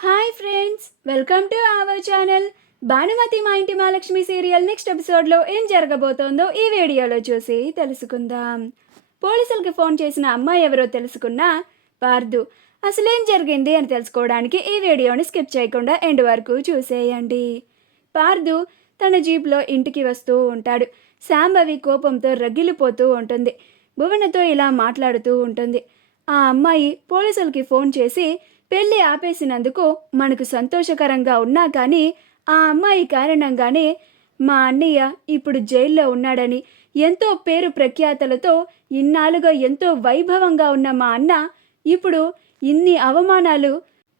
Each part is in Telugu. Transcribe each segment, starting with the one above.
Hi friends, welcome to our channel. Bhanumathi మా ఇంటి మహాలక్ష్మి సీరియల్ నెక్స్ట్ ఎపిసోడ్లో ఏం జరగబోతోందో ఈ వీడియోలో చూసి తెలుసుకుందాం. పోలీసులకి ఫోన్ చేసిన అమ్మాయి ఎవరో తెలుసుకున్న పార్దు అసలేం జరిగింది అని తెలుసుకోవడానికి ఈ వీడియోని స్కిప్ చేయకుండా ఎండ్ వరకు చూసేయండి. పార్దు తన జీప్లో ఇంటికి వస్తూ ఉంటాడు. శాంభవి కోపంతో రగిలిపోతూ ఉంటుంది. భువనతో ఇలా మాట్లాడుతూ ఉంటుంది. ఆ అమ్మాయి పోలీసులకి ఫోన్ చేసి పెళ్ళి ఆపేసినందుకు మనకు సంతోషకరంగా ఉన్నా కానీ ఆ అమ్మాయి కారణంగానే మా అన్నయ్య ఇప్పుడు జైల్లో ఉన్నాడని, ఎంతో పేరు ప్రఖ్యాతలతో ఇన్నాళ్ళుగా ఎంతో వైభవంగా ఉన్న మా అన్న ఇప్పుడు ఇన్ని అవమానాలు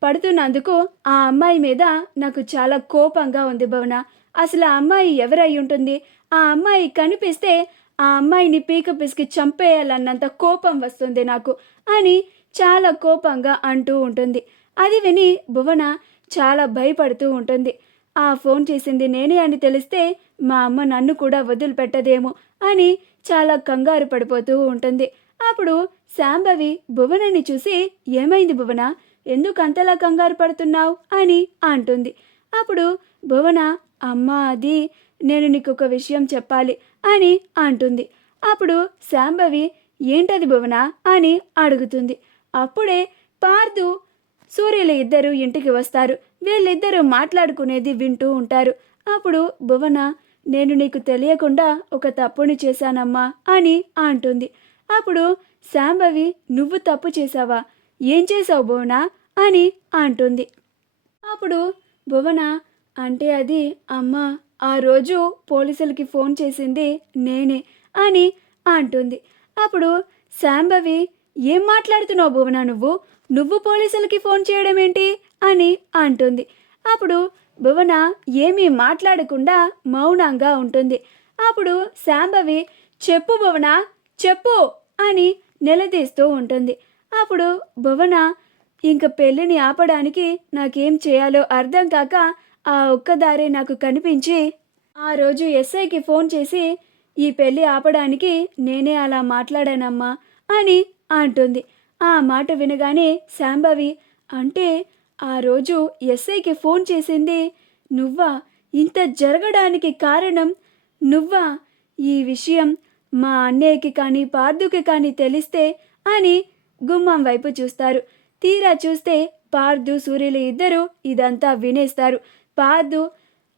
పడుతున్నందుకు ఆ అమ్మాయి మీద నాకు చాలా కోపంగా ఉంది భవన. అసలు ఆ అమ్మాయి ఎవరై ఉంటుంది? ఆ అమ్మాయి కనిపిస్తే ఆ అమ్మాయిని పీక పిసికి చంపేయాలన్నంత కోపం వస్తుంది నాకు అని చాలా కోపంగా అంటూ ఉంటుంది. అది విని భువన చాలా భయపడుతూ ఉంటుంది. ఆ ఫోన్ చేసింది నేనే అని తెలిస్తే మా అమ్మ నన్ను కూడా వదిలిపెట్టదేమో అని చాలా కంగారు పడిపోతూ ఉంటుంది. అప్పుడు శాంభవి భువనని చూసి, ఏమైంది భువన, ఎందుకు అంతలా కంగారు పడుతున్నావు అని అంటుంది. అప్పుడు భువన, అమ్మ అది నేను నీకు ఒక విషయం చెప్పాలి అని అంటుంది. అప్పుడు శాంభవి, ఏంటది భువన అని అడుగుతుంది. అప్పుడే పార్దు సూర్యులు ఇద్దరు ఇంటికి వస్తారు. వీళ్ళిద్దరూ మాట్లాడుకునేది వింటూ ఉంటారు. అప్పుడు భువన, నేను నీకు తెలియకుండా ఒక తప్పుని చేశానమ్మా అని అంటుంది. అప్పుడు శాంభవి, నువ్వు తప్పు చేశావా? ఏం చేసావు భువన అని అంటుంది. అప్పుడు భువన, అంటే అది అమ్మా, ఆ రోజు పోలీసులకి ఫోన్ చేసింది నేనే అని అంటుంది. అప్పుడు శాంభవి, ఏం మాట్లాడుతున్నావు భువన, నువ్వు పోలీసులకి ఫోన్ చేయడం ఏంటి అని అంటుంది. అప్పుడు భువన ఏమీ మాట్లాడకుండా మౌనంగా ఉంటుంది. అప్పుడు శాంభవి, చెప్పు భువన, చెప్పు అని నిలదీస్తూ ఉంటుంది. అప్పుడు భువన, ఇంక పెళ్ళిని ఆపడానికి నాకేం చేయాలో అర్థం కాక ఆ ఒక్కదారే నాకు కనిపించి ఆ రోజు ఎస్ఐకి ఫోన్ చేసి ఈ పెళ్ళి ఆపడానికి నేనే అలా మాట్లాడానమ్మా అని అంటుంది. ఆ మాట వినగానే శాంభవి, అంటే ఆ రోజు ఎస్ఐకి ఫోన్ చేసింది నువ్వా? ఇంత జరగడానికి కారణం నువ్వా? ఈ విషయం మా అన్నయ్యకి కానీ పార్దుకి కానీ తెలిస్తే అని గుమ్మం వైపు చూస్తారు. తీరా చూస్తే పార్దు సూర్యులు ఇద్దరు ఇదంతా వినేస్తారు. పార్దు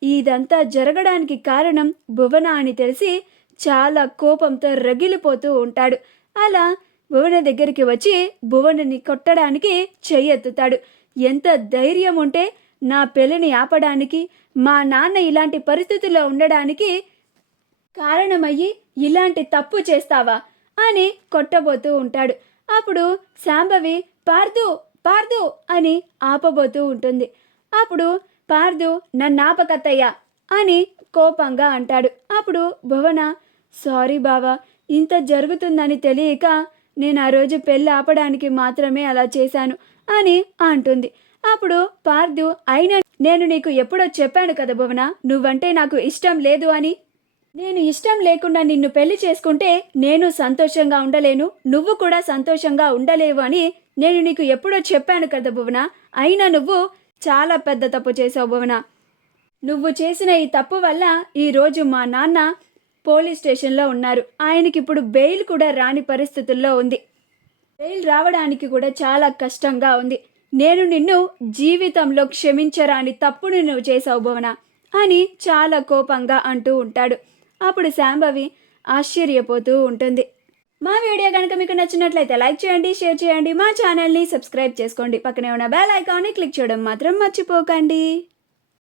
ఇదంతా జరగడానికి కారణం భువన అని తెలిసి చాలా కోపంతో రగిలిపోతూ ఉంటాడు. అలా భువన దగ్గరికి వచ్చి భువనని కొట్టడానికి చెయ్యెత్తుతాడు. ఎంత ధైర్యం ఉంటే నా పెళ్ళిని ఆపడానికి, మా నాన్న ఇలాంటి పరిస్థితుల్లో ఉండడానికి కారణమయ్యి ఇలాంటి తప్పు చేస్తావా అని కొట్టబోతూ ఉంటాడు. అప్పుడు శాంభవి, పార్దు పార్దు అని ఆపబోతూ ఉంటుంది. అప్పుడు పార్దు, నన్నాపకత్తయ్యా అని కోపంగా అంటాడు. అప్పుడు భువన, సారీ బావా, ఇంత జరుగుతుందని తెలియక నేను ఆ రోజు పెళ్ళి ఆపడానికి మాత్రమే అలా చేశాను అని అంటుంది. అప్పుడు పార్దు, అయినా నేను నీకు ఎప్పుడో చెప్పాను కదా భువన, నువ్వంటే నాకు ఇష్టం లేదు అని. నేను ఇష్టం లేకుండా నిన్ను పెళ్లి చేసుకుంటే నేను సంతోషంగా ఉండలేను, నువ్వు కూడా సంతోషంగా ఉండలేవు అని నేను నీకు ఎప్పుడో చెప్పాను కదా భువన. అయినా నువ్వు చాలా పెద్ద తప్పు చేసావు భువన. నువ్వు చేసిన ఈ తప్పు వల్ల ఈరోజు మా నాన్న పోలీస్ స్టేషన్లో ఉన్నారు. ఆయనకి ఇప్పుడు బెయిల్ కూడా రాని పరిస్థితుల్లో ఉంది. బెయిల్ రావడానికి కూడా చాలా కష్టంగా ఉంది. నేను నిన్ను జీవితంలో క్షమించరాని తప్పును నువ్వు చేసావు భువన అని చాలా కోపంగా అంటూ ఉంటాడు. అప్పుడు శాంభవి ఆశ్చర్యపోతూ ఉంటుంది. మా వీడియో కనుక మీకు నచ్చినట్లయితే లైక్ చేయండి, షేర్ చేయండి, మా ఛానల్ని సబ్స్క్రైబ్ చేసుకోండి. పక్కనే ఉన్న బెల్ ఐకాన్ని క్లిక్ చేయడం మాత్రం మర్చిపోకండి.